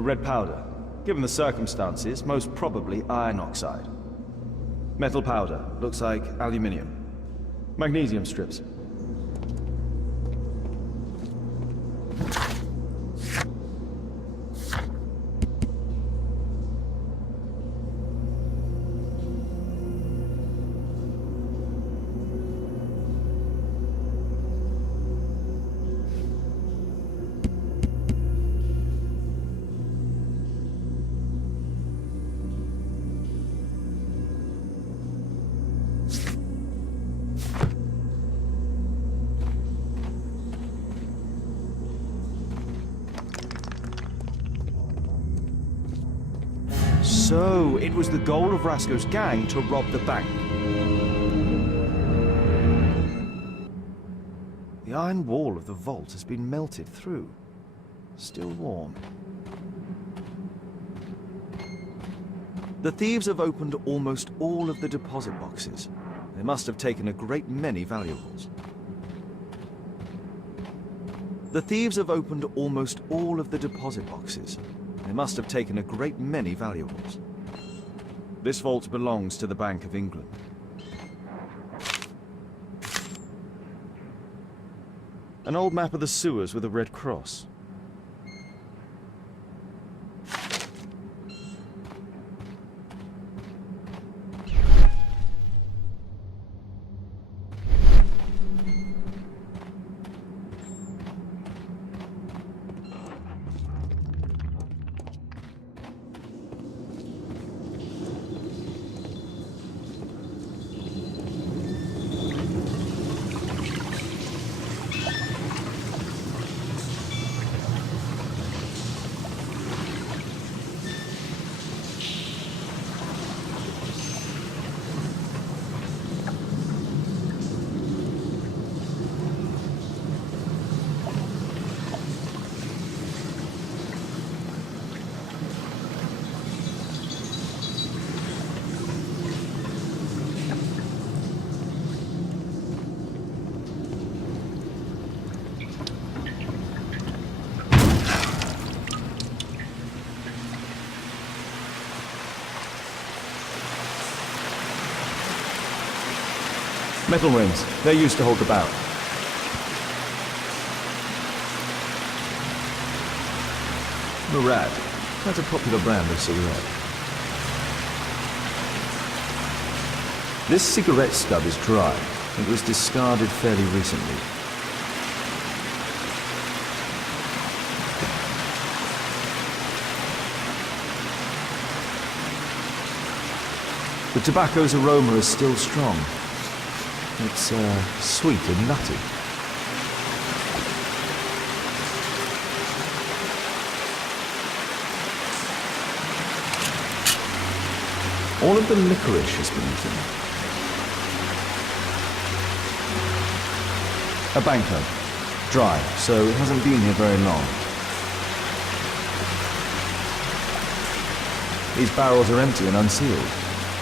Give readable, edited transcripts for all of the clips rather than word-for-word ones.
A red powder. Given the circumstances, most probably iron oxide. Metal powder. Looks like aluminium. Magnesium strips. So, it was the goal of Rasco's gang to rob the bank. The iron wall of the vault has been melted through. Still warm. The thieves have opened almost all of the deposit boxes. They must have taken a great many valuables. The thieves have opened almost all of the deposit boxes. They must have taken a great many valuables. This vault belongs to the Bank of England. An old map of the sewers with a red cross. Metal rings. They're used to hold the barrel. Murad. That's a popular brand of cigarette. This cigarette stub is dry. It was discarded fairly recently. The tobacco's aroma is still strong. It's sweet and nutty. All of the licorice has been eaten. A banknote. Dry, so it hasn't been here very long. These barrels are empty and unsealed.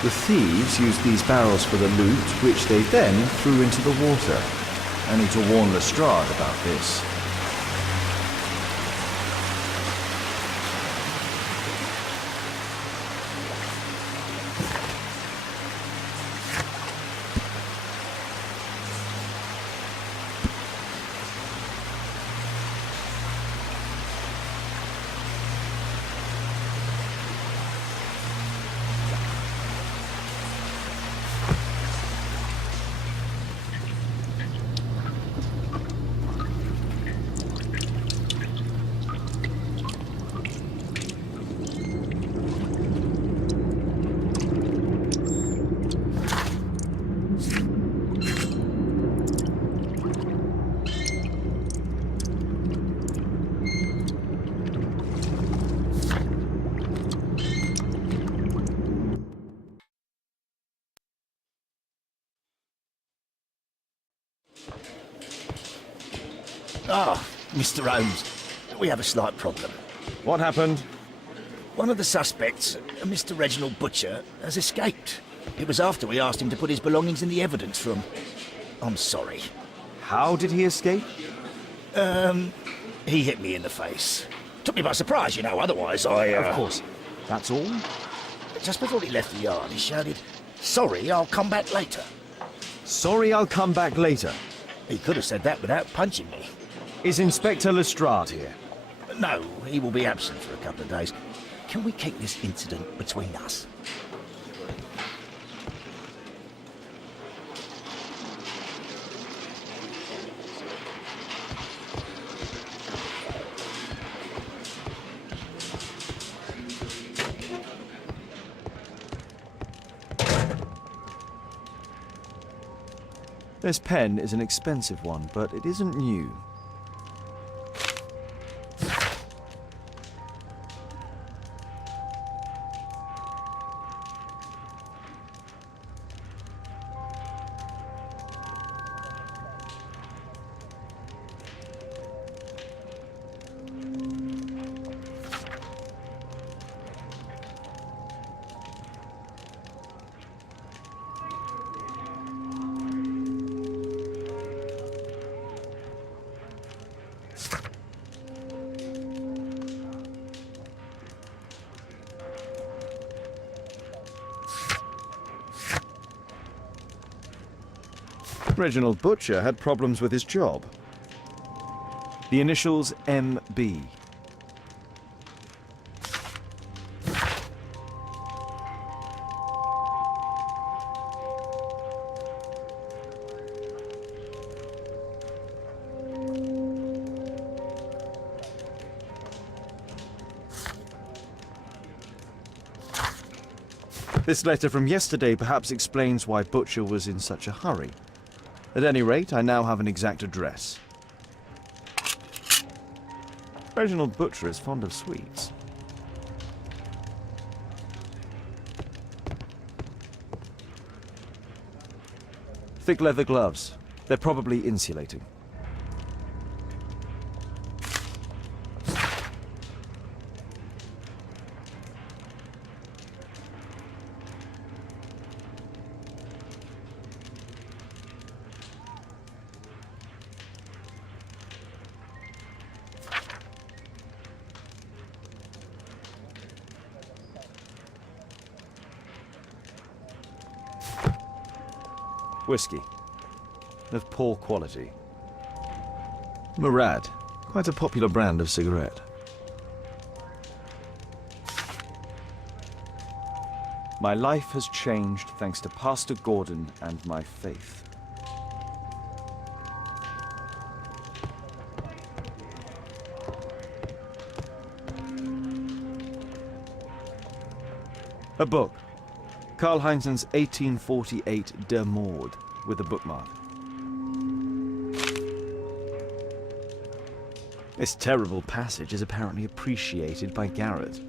The thieves used these barrels for the loot, which they then threw into the water. I need to warn Lestrade about this. Ah, Mr. Holmes, we have a slight problem. What happened? One of the suspects, Mr. Reginald Butcher, has escaped. It was after we asked him to put his belongings in the evidence room. I'm sorry. How did he escape? He hit me in the face. Took me by surprise, you know, otherwise I... Of course. That's all? Just before he left the yard, he shouted, "Sorry, I'll come back later." Sorry, I'll come back later. He could have said that without punching me. Is Inspector Lestrade here? No, he will be absent for a couple of days. Can we keep this incident between us? This pen is an expensive one, but it isn't new. Reginald Butcher had problems with his job. The initials MB. This letter from yesterday perhaps explains why Butcher was in such a hurry. At any rate, I now have an exact address. Reginald Butcher is fond of sweets. Thick leather gloves. They're probably insulating. Whiskey. Of poor quality. Murad. Quite a popular brand of cigarette. My life has changed thanks to Pastor Gordon and my faith. A book. Karl Heinzen's 1848 Der Mord, with a bookmark. This terrible passage is apparently appreciated by Garrett.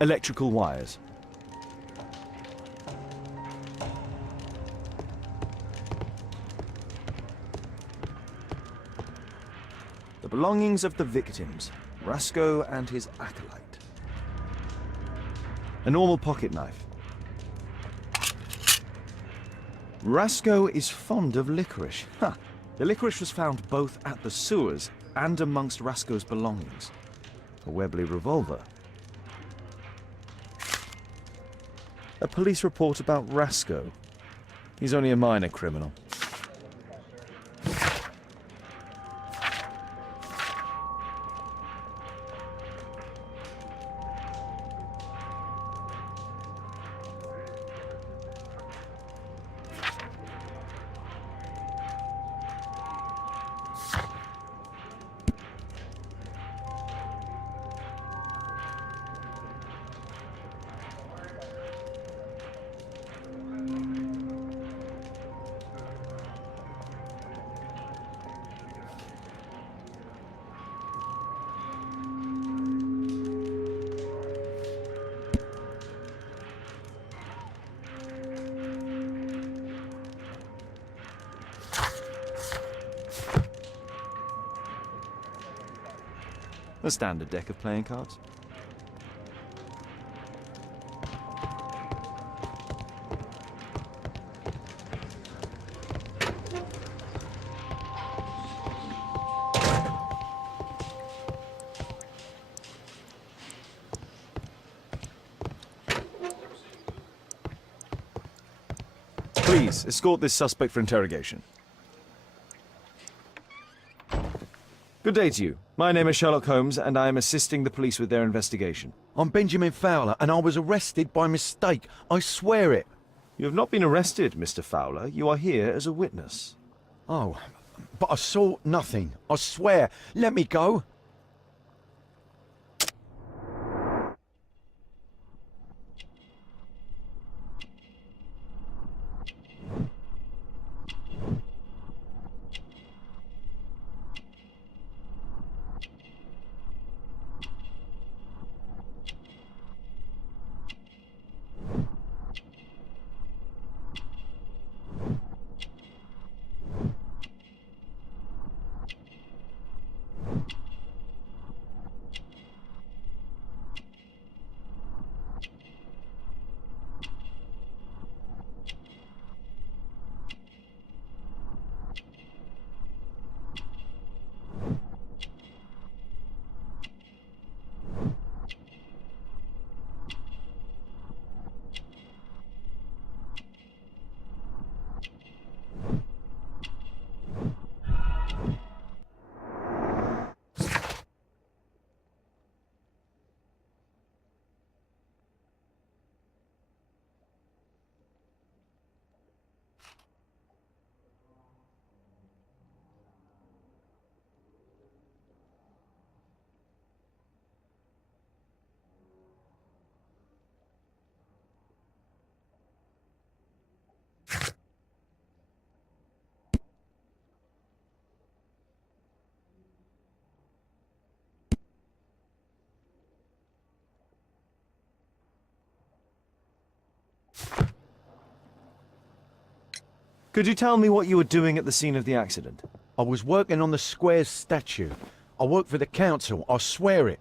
Electrical wires. The belongings of the victims, Rasco and his acolyte. A normal pocket knife. Rasco is fond of licorice. Huh. The licorice was found both at the sewers and amongst Rasco's belongings. A Webley revolver. A police report about Rasco. He's only a minor criminal. A standard deck of playing cards. Please, escort this suspect for interrogation. Good day to you. My name is Sherlock Holmes, and I am assisting the police with their investigation. I'm Benjamin Fowler, and I was arrested by mistake. I swear it. You have not been arrested, Mr. Fowler. You are here as a witness. Oh, but I saw nothing. I swear. Let me go. Could you tell me what you were doing at the scene of the accident? I was working on the square's statue. I work for the council, I swear it.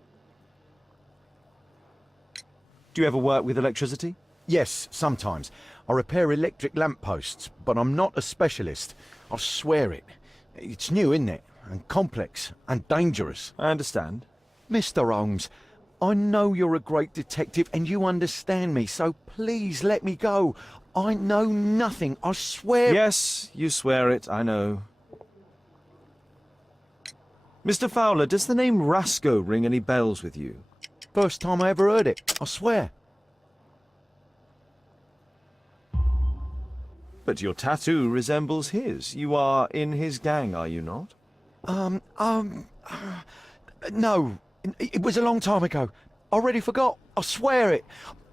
Do you ever work with electricity? Yes, sometimes. I repair electric lampposts, but I'm not a specialist. I swear it. It's new, isn't it? And complex, and dangerous. I understand. Mr. Holmes, I know you're a great detective and you understand me, so please let me go. I know nothing, I swear. Yes, you swear it, I know. Mr. Fowler, does the name Rasco ring any bells with you? First time I ever heard it, I swear. But your tattoo resembles his. You are in his gang, are you not? No. It was a long time ago. I already forgot, I swear it.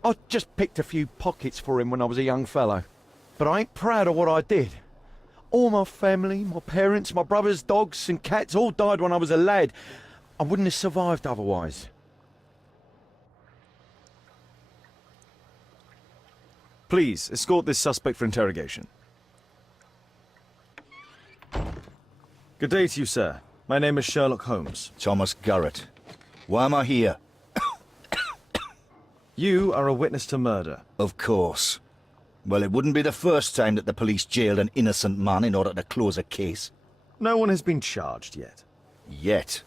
I just picked a few pockets for him when I was a young fellow. But I ain't proud of what I did. All my family, my parents, my brothers, dogs and cats all died when I was a lad. I wouldn't have survived otherwise. Please, escort this suspect for interrogation. Good day to you, sir. My name is Sherlock Holmes. Thomas Garrett. Why am I here? You are a witness to murder. Of course. Well, it wouldn't be the first time that the police jailed an innocent man in order to close a case. No one has been charged yet. Yet.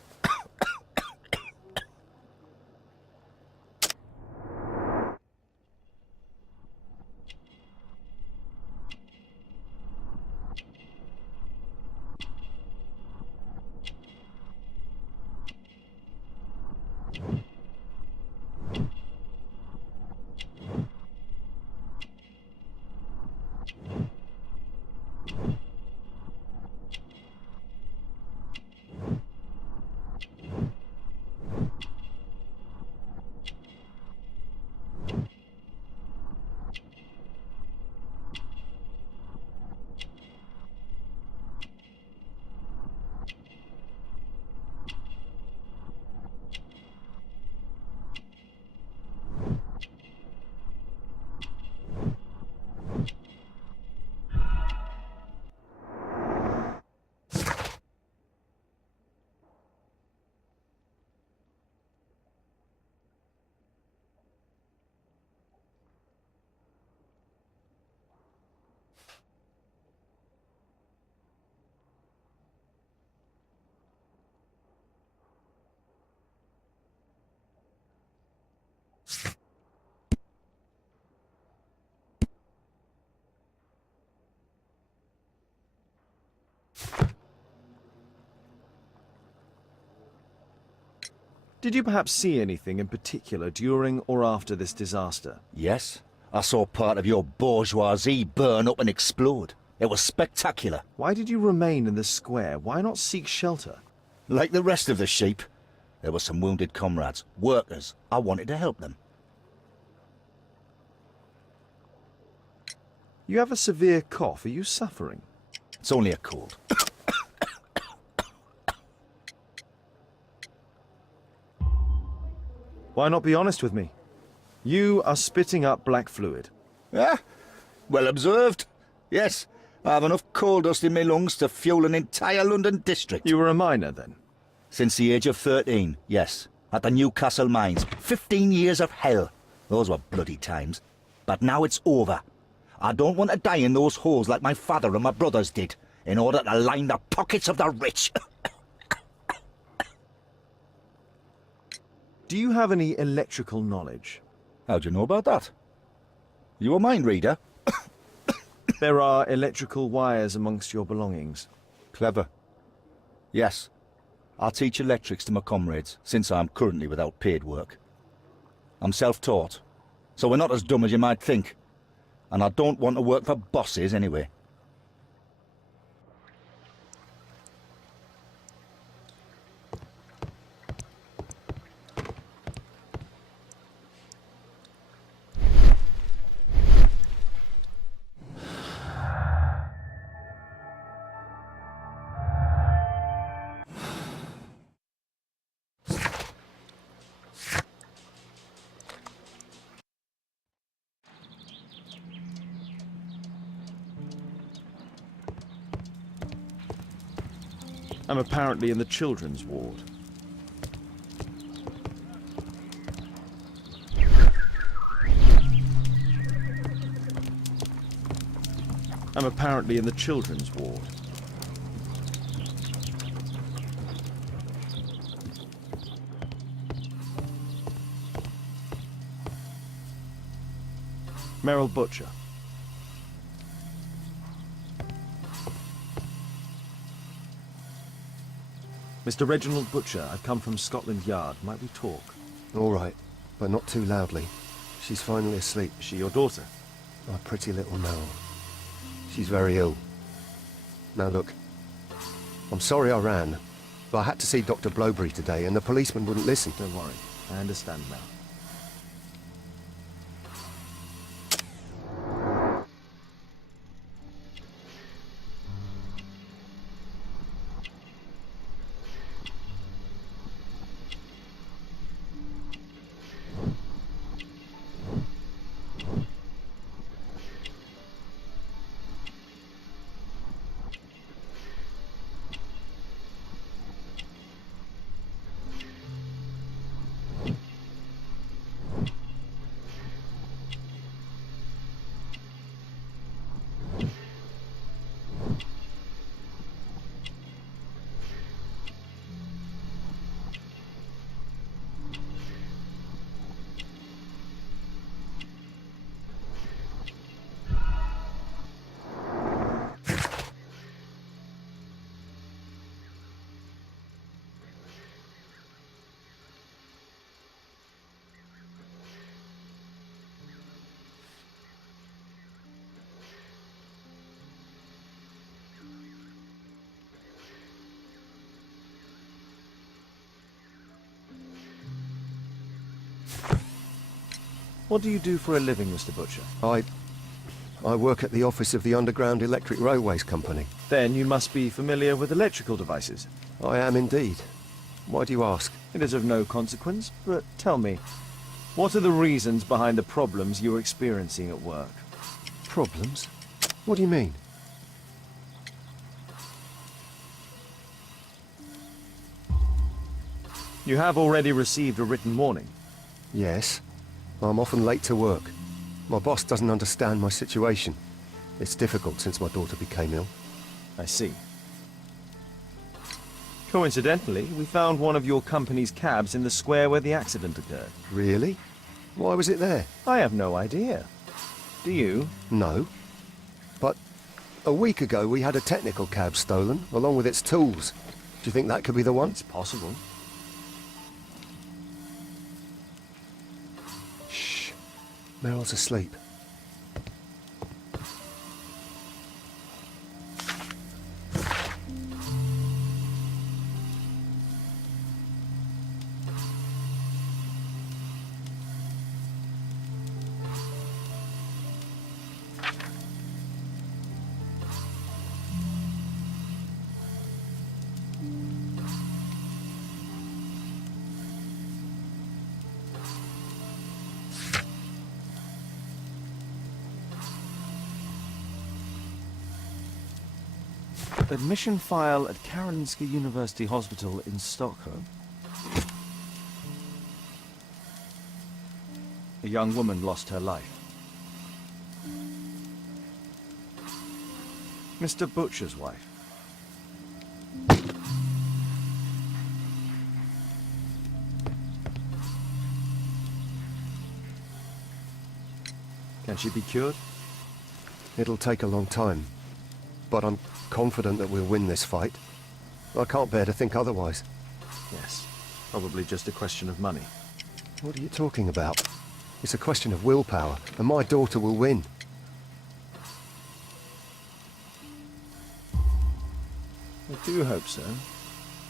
Did you perhaps see anything in particular during or after this disaster? Yes, I saw part of your bourgeoisie burn up and explode. It was spectacular. Why did you remain in the square? Why not seek shelter? Like the rest of the sheep, there were some wounded comrades, workers. I wanted to help them. You have a severe cough. Are you suffering? It's only a cold. Why not be honest with me? You are spitting up black fluid. Ah, well observed. Yes, I have enough coal dust in my lungs to fuel an entire London district. You were a miner then? Since the age of 13, yes. At the Newcastle mines. 15 years of hell. Those were bloody times. But now it's over. I don't want to die in those holes like my father and my brothers did, in order to line the pockets of the rich. Do you have any electrical knowledge? How do you know about that? You a mind reader? There are electrical wires amongst your belongings. Clever. Yes. I teach electrics to my comrades, since I'm currently without paid work. I'm self-taught, so we're not as dumb as you might think. And I don't want to work for bosses anyway. I'm apparently in the children's ward. I'm apparently in the children's ward. Merrill Butcher. Mr. Reginald Butcher, I've come from Scotland Yard. Might we talk? All right, but not too loudly. She's finally asleep. Is she your daughter? My pretty little Merrill. She's very ill. Now look, I'm sorry I ran, but I had to see Dr. Blowberry today and the policeman wouldn't listen. Don't worry. I understand now. What do you do for a living, Mr. Butcher? I work at the office of the Underground Electric Railways Company. Then you must be familiar with electrical devices. I am indeed. Why do you ask? It is of no consequence, but tell me, what are the reasons behind the problems you're experiencing at work? Problems? What do you mean? You have already received a written warning. Yes. I'm often late to work. My boss doesn't understand my situation. It's difficult since my daughter became ill. I see. Coincidentally, we found one of your company's cabs in the square where the accident occurred. Really? Why was it there? I have no idea. Do you? No. But a week ago we had a technical cab stolen, along with its tools. Do you think that could be the one? It's possible. Shh. Meryl's asleep. Admission file at Karolinska University Hospital in Stockholm. A young woman lost her life. Mr. Butcher's wife. Can she be cured? It'll take a long time. But I'm confident that we'll win this fight. I can't bear to think otherwise. Yes. Probably just a question of money. What are you talking about? It's a question of willpower, and my daughter will win. I do hope so.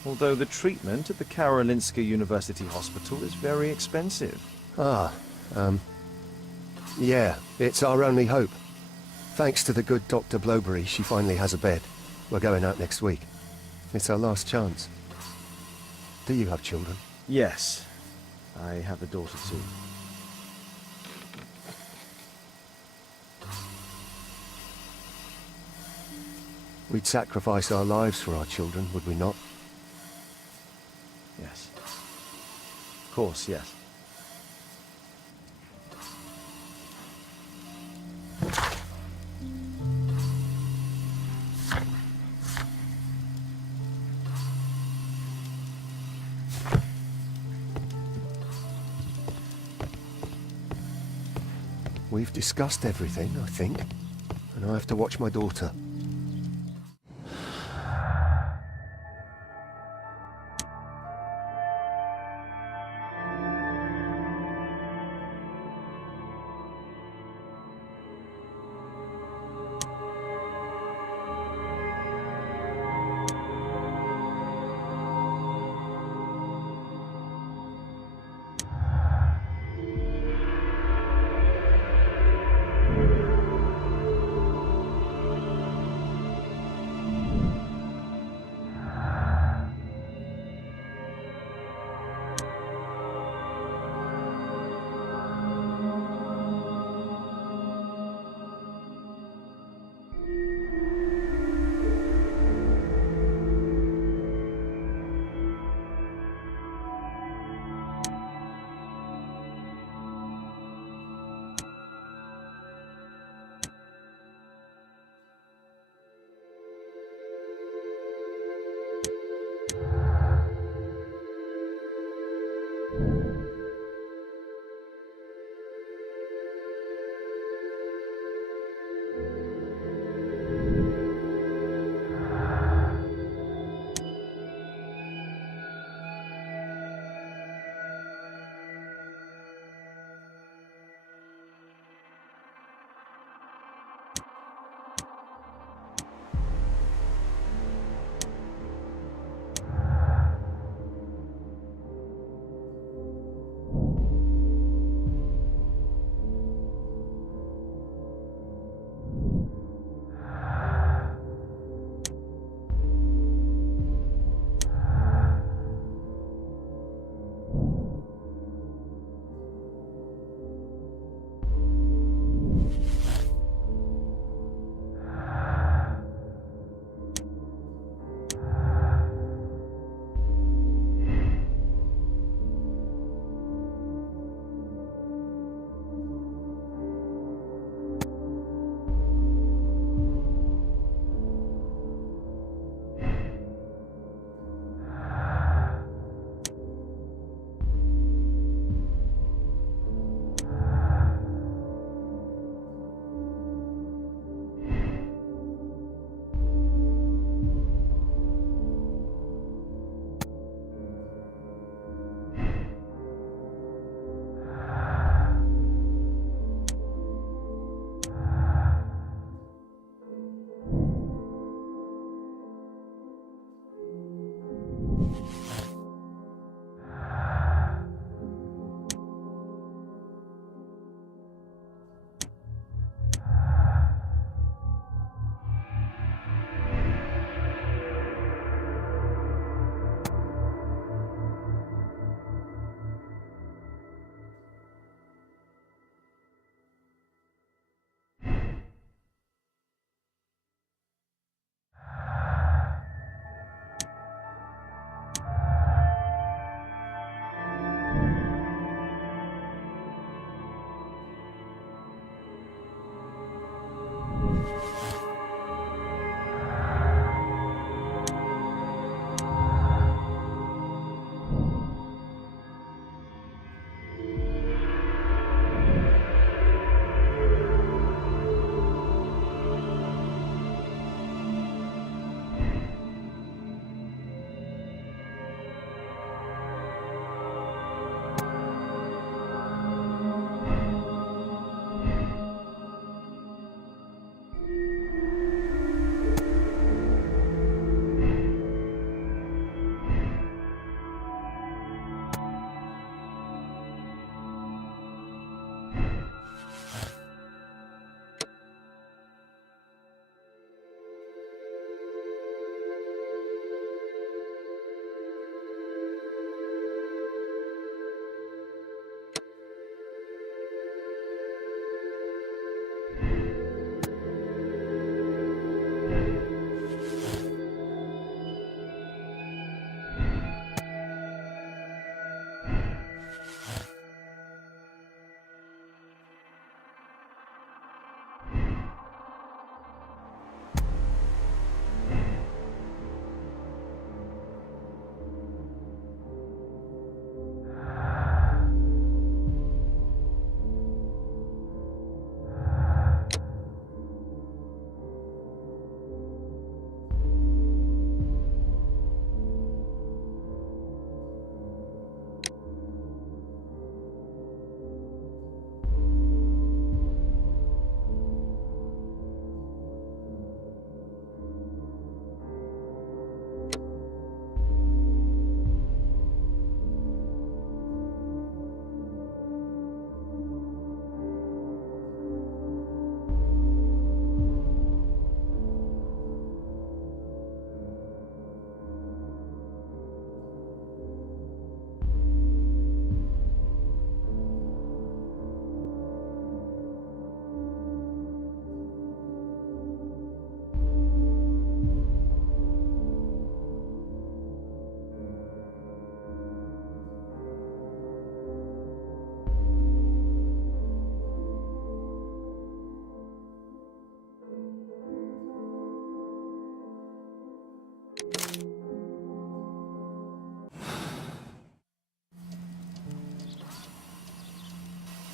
Although the treatment at the Karolinska University Hospital is very expensive. Yeah, it's our only hope. Thanks to the good Dr. Blowberry, she finally has a bed. We're going out next week. It's our last chance. Do you have children? Yes. I have a daughter too. We'd sacrifice our lives for our children, would we not? Yes. Of course, yes. We've discussed everything, I think. And I have to watch my daughter.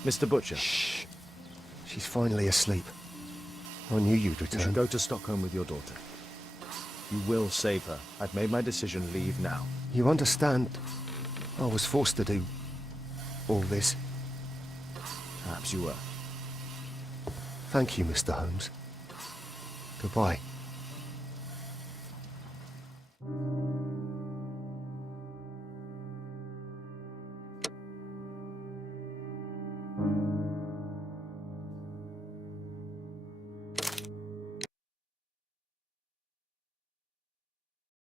Mr. Butcher, Shh. She's finally asleep. I knew you'd you should return. go to Stockholm with your daughter. You will save her. I've made my decision. Leave now. You understand? I was forced to do all this. Perhaps you were. Thank you, Mr. Holmes. Goodbye.